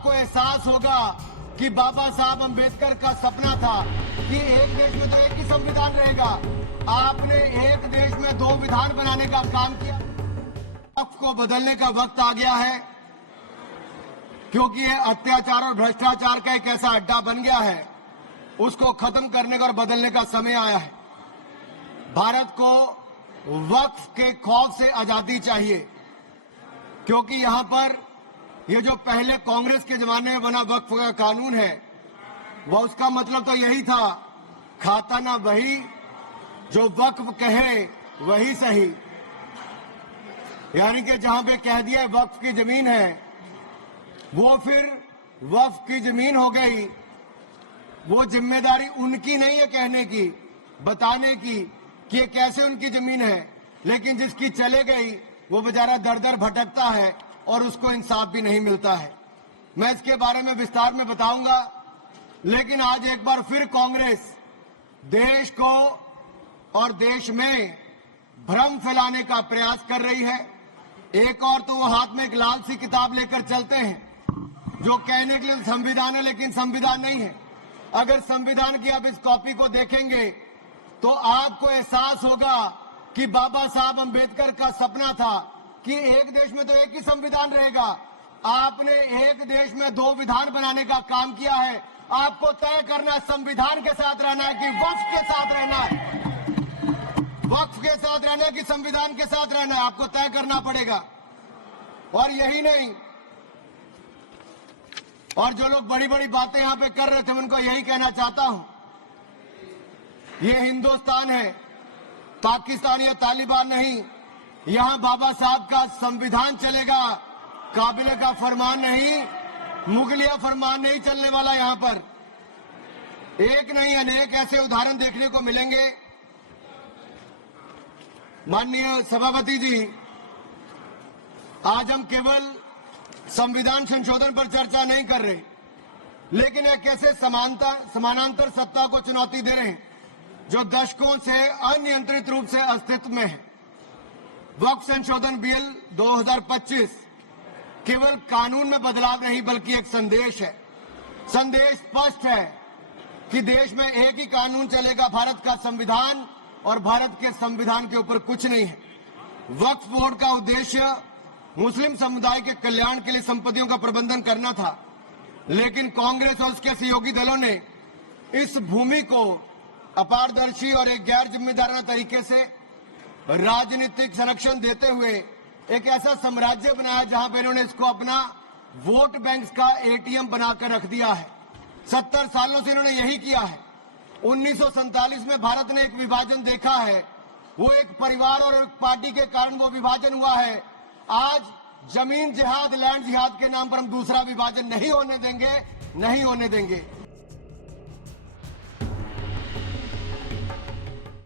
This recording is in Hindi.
आपको एहसास होगा कि बाबा साहब अंबेडकर का सपना था कि एक देश में तो एक ही संविधान रहेगा। आपने एक देश में दो विधान बनाने का काम किया। वक्फ को बदलने का वक्त आ गया है, क्योंकि ये अत्याचार और भ्रष्टाचार का एक ऐसा अड्डा बन गया है। उसको खत्म करने का और बदलने का समय आया है। भारत को वक्फ के खौफ से आजादी चाहिए, क्योंकि यहां पर ये जो पहले कांग्रेस के जमाने में बना वक्फ का कानून है, वह उसका मतलब तो यही था, खाता ना वही जो वक्फ कहे वही सही। यानी कि जहां पे कह दिया वक्फ की जमीन है, वो फिर वक्फ की जमीन हो गई। वो जिम्मेदारी उनकी नहीं है कहने की, बताने की कि ये कैसे उनकी जमीन है, लेकिन जिसकी चले गई वो बेचारा दर दर भटकता है और उसको इंसाफ भी नहीं मिलता है। मैं इसके बारे में विस्तार में बताऊंगा, लेकिन आज एक बार फिर कांग्रेस देश को और देश में भ्रम फैलाने का प्रयास कर रही है। एक और तो वो हाथ में एक लाल सी किताब लेकर चलते हैं, जो कहने के लिए संविधान है लेकिन संविधान नहीं है। अगर संविधान की आप इस कॉपी को देखेंगे तो आपको एहसास होगा कि बाबा साहब अंबेडकर का सपना था कि एक देश में तो एक ही संविधान रहेगा। आपने एक देश में दो विधान बनाने का काम किया है। आपको तय करना है संविधान के साथ रहना है कि वक्फ के साथ रहना है, वक्फ के साथ रहना है कि संविधान के साथ रहना है, आपको तय करना पड़ेगा। और यही नहीं, और जो लोग बड़ी बड़ी बातें यहां पे कर रहे थे, उनको यही कहना चाहता हूं, ये हिंदुस्तान है, पाकिस्तान या तालिबान नहीं। यहां बाबा साहब का संविधान चलेगा, काबिले का फरमान नहीं, मुगलिया फरमान नहीं चलने वाला। यहां पर एक नहीं अनेक ऐसे उदाहरण देखने को मिलेंगे। माननीय सभापति जी, आज हम केवल संविधान संशोधन पर चर्चा नहीं कर रहे, लेकिन एक ऐसे समानांतर सत्ता को चुनौती दे रहे हैं जो दशकों से अनियंत्रित रूप से अस्तित्व में है। वक्फ संशोधन बिल 2025 केवल कानून में बदलाव नहीं बल्कि एक संदेश है। संदेश स्पष्ट है कि देश में एक ही कानून चलेगा, भारत का संविधान, और भारत के संविधान के ऊपर कुछ नहीं है। वक्फ बोर्ड का उद्देश्य मुस्लिम समुदाय के कल्याण के लिए संपत्तियों का प्रबंधन करना था, लेकिन कांग्रेस और उसके सहयोगी दलों ने इस भूमि को अपारदर्शी और एक गैर जिम्मेदाराना तरीके से राजनीतिक संरक्षण देते हुए एक ऐसा साम्राज्य बनाया जहां पर इन्होंने इसको अपना वोट बैंक का एटीएम बनाकर रख दिया है। 70 सालों से इन्होंने यही किया है। 1947 में भारत ने एक विभाजन देखा है, वो एक परिवार और एक पार्टी के कारण वो विभाजन हुआ है। आज जमीन जिहाद, लैंड जिहाद के नाम पर हम दूसरा विभाजन नहीं होने देंगे, नहीं होने देंगे।